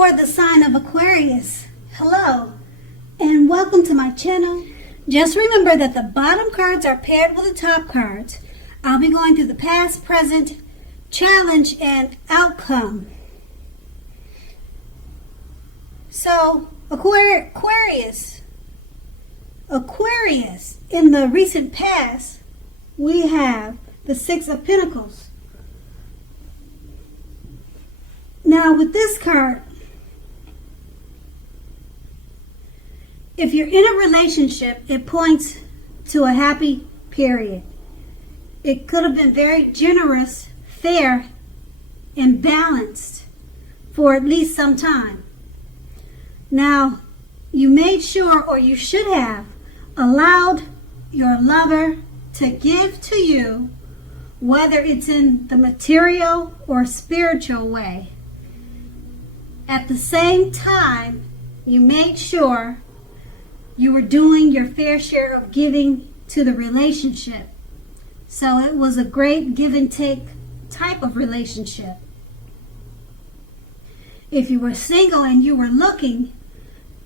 for the sign of Aquarius. Hello, and welcome to my channel. Just remember that the bottom cards are paired with the top cards. I'll be going through the past, present, challenge, and outcome. So, Aquarius, in the recent past, we have the Six of Pentacles. Now, with this card, if you're in a relationship, it points to a happy period. It could have been very generous, fair, and balanced for at least some time. Now, you made sure, or you should have, allowed your lover to give to you, whether it's in the material or spiritual way. At the same time, you made sure you were doing your fair share of giving to the relationship. So it was a great give and take type of relationship. If you were single and you were looking,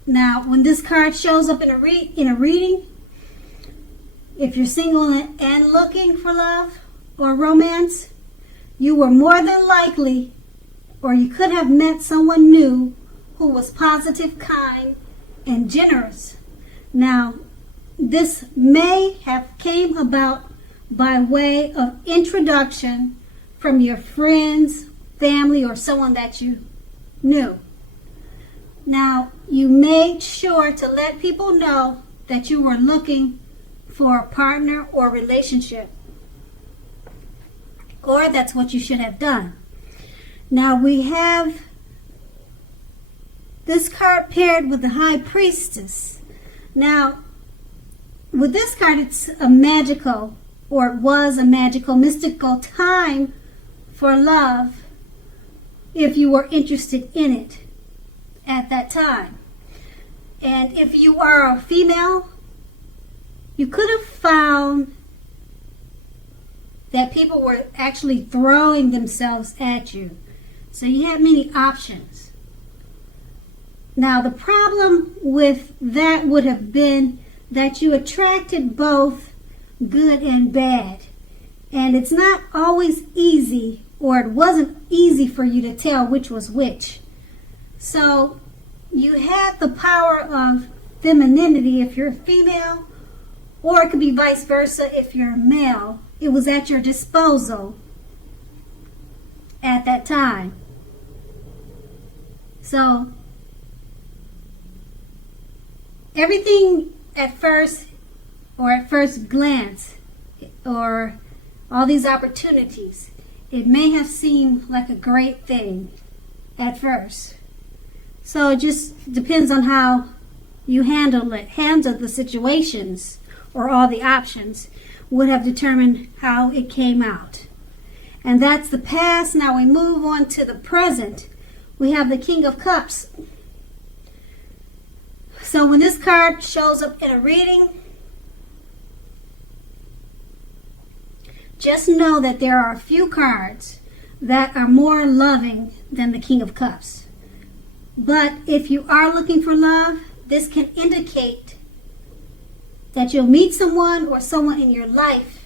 now when this card shows up in a reading, if you're single and looking for love or romance, you were more than likely, or you could have met someone new who was positive, kind, and generous. Now, this may have came about by way of introduction from your friends, family, or someone that you knew. Now, you made sure to let people know that you were looking for a partner or relationship. Or that's what you should have done. Now, we have this card paired with the High Priestess. Now, with this card, it's a magical, or it was a magical, mystical time for love if you were interested in it at that time. And if you are a female, you could have found that people were actually throwing themselves at you. So you had many options. Now, the problem with that would have been that you attracted both good and bad. And it's not always easy, or it wasn't easy for you to tell which was which. So you had the power of femininity if you're a female, or it could be vice versa if you're a male. It was at your disposal at that time. So everything at first glance, or all these opportunities, it may have seemed like a great thing at first. So it just depends on how you handle the situations, or all the options would have determined how it came out. And that's the past. Now we move on to the present. We have the King of Cups. So when this card shows up in a reading, just know that there are a few cards that are more loving than the King of Cups. But if you are looking for love, this can indicate that you'll meet someone, or someone in your life,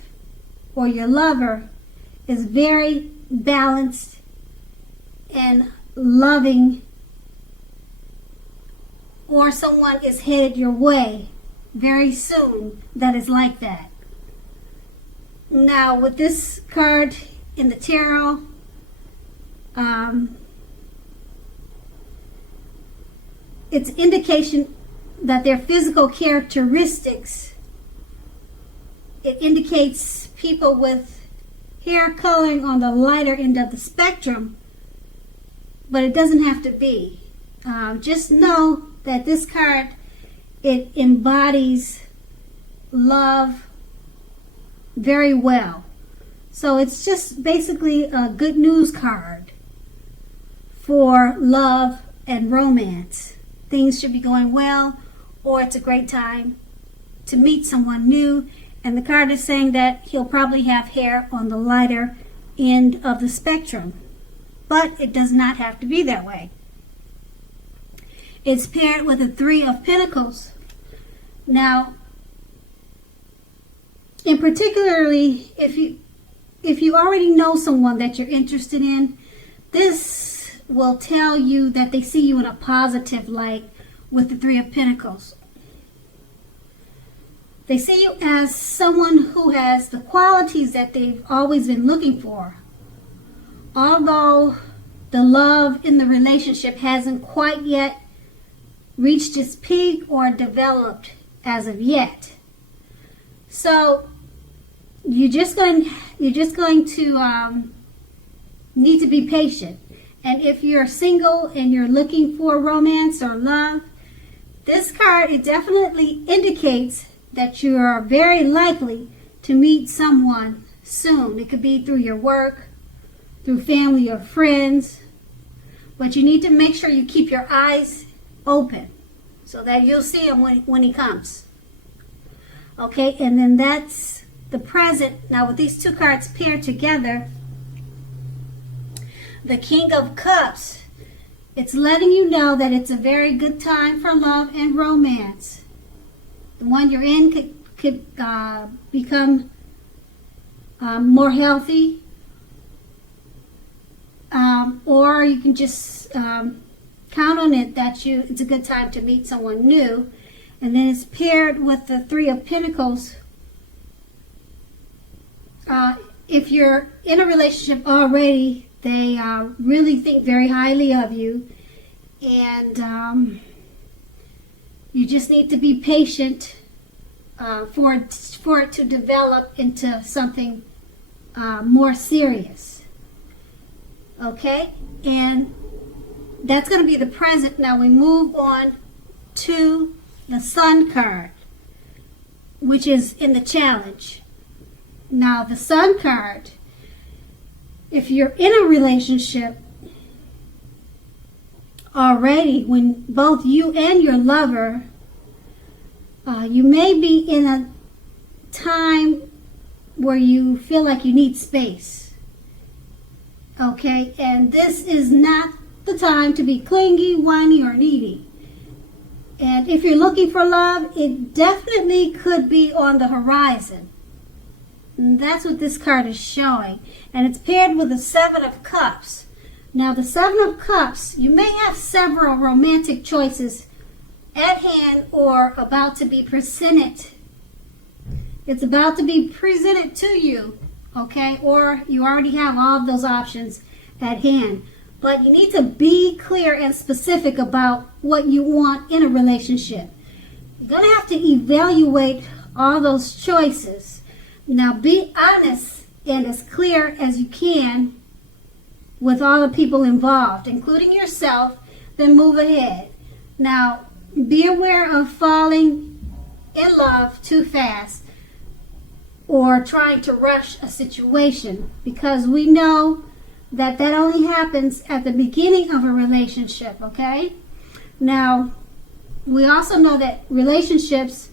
or your lover is very balanced and loving, or someone is headed your way very soon that is like that. Now, with this card in the tarot, it's indication that their physical characteristics, it indicates people with hair coloring on the lighter end of the spectrum, but it doesn't have to be. Just know that this card, it embodies love very well. So it's just basically a good news card for love and romance. Things should be going well, or it's a great time to meet someone new. And the card is saying that he'll probably have hair on the lighter end of the spectrum. But it does not have to be that way. It's paired with the Three of Pentacles. Now, and particularly if you already know someone that you're interested in, this will tell you that they see you in a positive light with the Three of Pentacles. They see you as someone who has the qualities that they've always been looking for. Although the love in the relationship hasn't quite yet reached its peak or developed as of yet. So you're just going to need to be patient. And if you're single and you're looking for romance or love, this card, it definitely indicates that you are very likely to meet someone soon. It could be through your work, through family or friends, but you need to make sure you keep your eyes open so that you'll see him when he comes. Okay, and then that's the present. Now with these two cards paired together, the King of Cups, it's letting you know that it's a very good time for love and romance. The one you're in could become more healthy, or you can just count on it that it's a good time to meet someone new. And then it's paired with the Three of Pentacles. If you're in a relationship already, they really think very highly of you, and you just need to be patient for it to develop into something more serious. Okay, and that's going to be the present. Now we move on to the Sun card, which is in the challenge. Now the Sun card, if you're in a relationship already, when both you and your lover, you may be in a time where you feel like you need space. Okay, and this is not the time to be clingy, whiny, or needy. And if you're looking for love, it definitely could be on the horizon. And that's what this card is showing. And it's paired with the Seven of Cups. Now the Seven of Cups, you may have several romantic choices at hand or about to be presented. It's about to be presented to you, okay? Or you already have all of those options at hand. But you need to be clear and specific about what you want in a relationship. You're going to have to evaluate all those choices. Now be honest and as clear as you can with all the people involved, including yourself, then move ahead. Now, be aware of falling in love too fast or trying to rush a situation, because we know that only happens at the beginning of a relationship, okay? Now, we also know that relationships,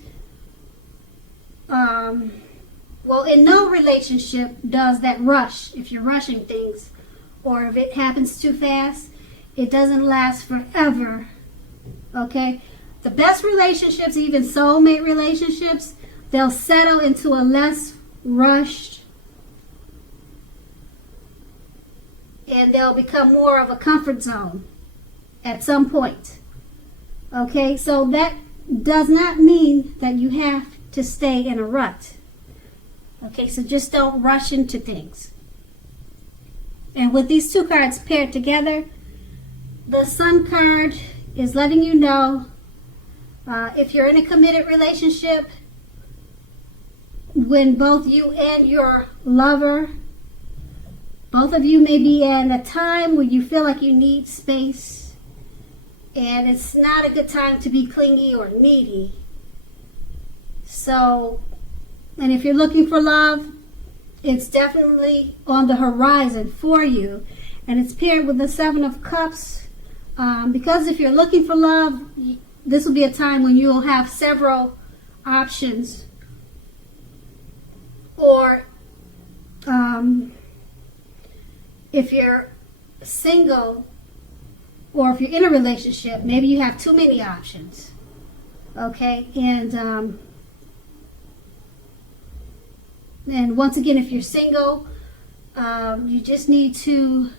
in no relationship does that rush. If you're rushing things or if it happens too fast, it doesn't last forever, okay? The best relationships, even soulmate relationships, they'll settle into a less rushed, and they'll become more of a comfort zone at some point. Okay, so that does not mean that you have to stay in a rut. Okay, so just don't rush into things. And with these two cards paired together, the Sun card is letting you know if you're in a committed relationship, when both you and your lover, both of you may be in a time where you feel like you need space, and it's not a good time to be clingy or needy. So, and if you're looking for love, it's definitely on the horizon for you. And it's paired with the Seven of Cups. Because if you're looking for love, this will be a time when you will have several options. Or if you're single, or if you're in a relationship, maybe you have too many options. Okay, and once again, if you're single, you just need to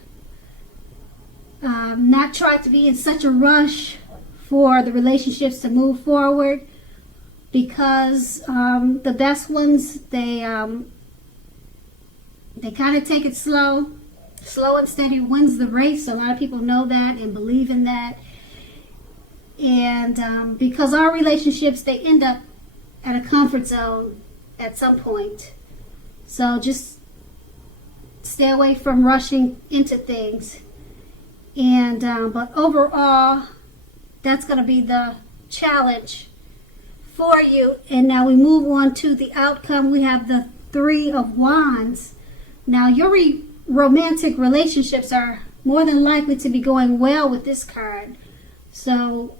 not try to be in such a rush for the relationships to move forward, because the best ones, they kind of take it slow. Slow and steady wins the race. A lot of people know that and believe in that. And because our relationships, they end up at a comfort zone at some point. So just stay away from rushing into things. And but overall, that's going to be the challenge for you. And now we move on to the outcome. We have the Three of Wands. Now your romantic relationships are more than likely to be going well with this card. So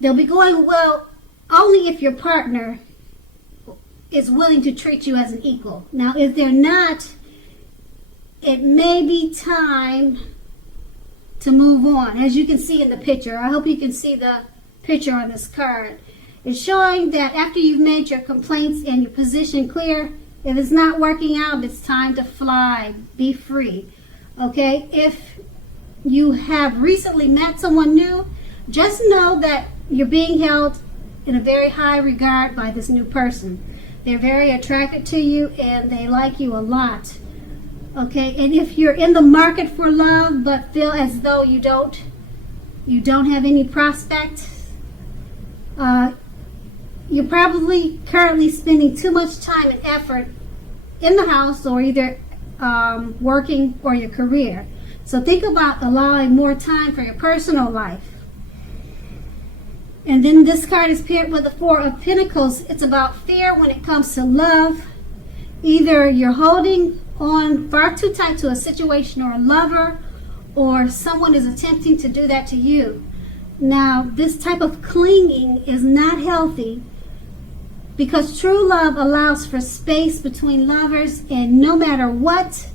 they'll be going well only if your partner is willing to treat you as an equal. Now if they're not, it may be time to move on. As you can see in the picture, I hope you can see the picture on this card. It's showing that after you've made your complaints and your position clear, if it's not working out, it's time to fly, be free. Okay, if you have recently met someone new, just know that you're being held in a very high regard by this new person. They're very attracted to you and they like you a lot. Okay, and if you're in the market for love but feel as though you don't have any prospect, you're probably currently spending too much time and effort in the house, or either working or your career. So think about allowing more time for your personal life. And then this card is paired with the Four of Pentacles. It's about fear when it comes to love. Either you're holding on far too tight to a situation or a lover, or someone is attempting to do that to you. Now, this type of clinging is not healthy, because true love allows for space between lovers, and no matter what,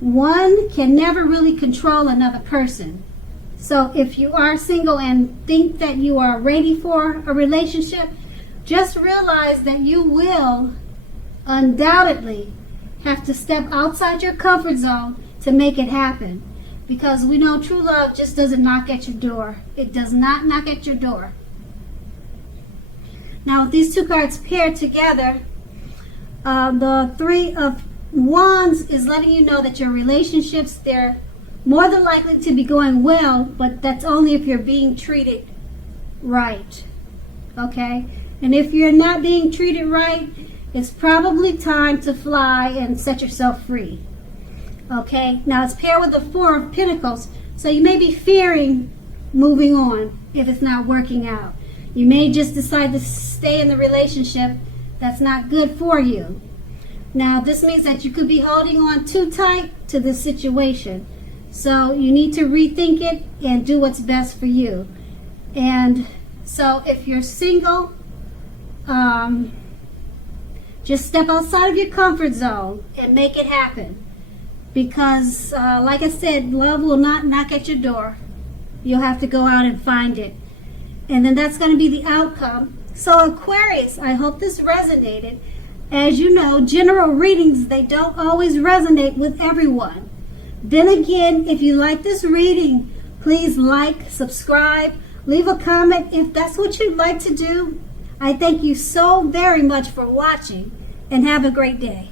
one can never really control another person. So if you are single and think that you are ready for a relationship, just realize that you will undoubtedly have to step outside your comfort zone to make it happen. Because we know true love just doesn't knock at your door. It does not knock at your door. Now, with these two cards paired together, the Three of Wands is letting you know that your relationships, they're more than likely to be going well, but that's only if you're being treated right. Okay? And if you're not being treated right, it's probably time to fly and set yourself free. Okay? Now, it's paired with the Four of Pentacles, so you may be fearing moving on if it's not working out. You may just decide to stay in the relationship that's not good for you. Now, this means that you could be holding on too tight to this situation. So you need to rethink it and do what's best for you. And so if you're single, just step outside of your comfort zone and make it happen. Because, like I said, love will not knock at your door. You'll have to go out and find it. And then that's going to be the outcome. So Aquarius, I hope this resonated. As you know, general readings, they don't always resonate with everyone. Then again, if you like this reading, please like, subscribe, leave a comment if that's what you'd like to do. I thank you so very much for watching, and have a great day.